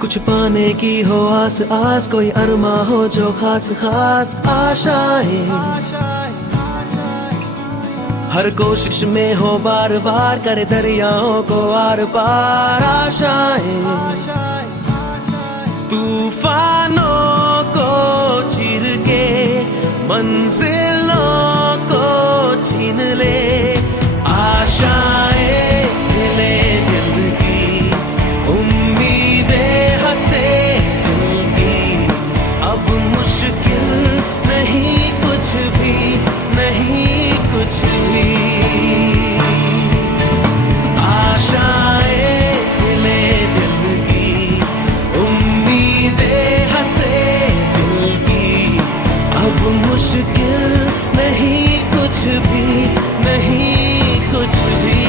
कुछ पाने की हो आस आस, कोई अरमा हो जो खास खास आशाएं। हर कोशिश में हो बार बार, करे दरियाओं को आर पार आशाएं। तूफानों को चीर के मंजिलों को छीन ले, आशाएं खिले दिल की, उम्मीदें हंसे दिल की। अब मुश्किल नहीं कुछ भी, नहीं कुछ भी। आशाएं खिले दिल की, उम्मीदें हंसे दिल की। अब मुश्किल नहीं कुछ भी, नहीं कुछ भी।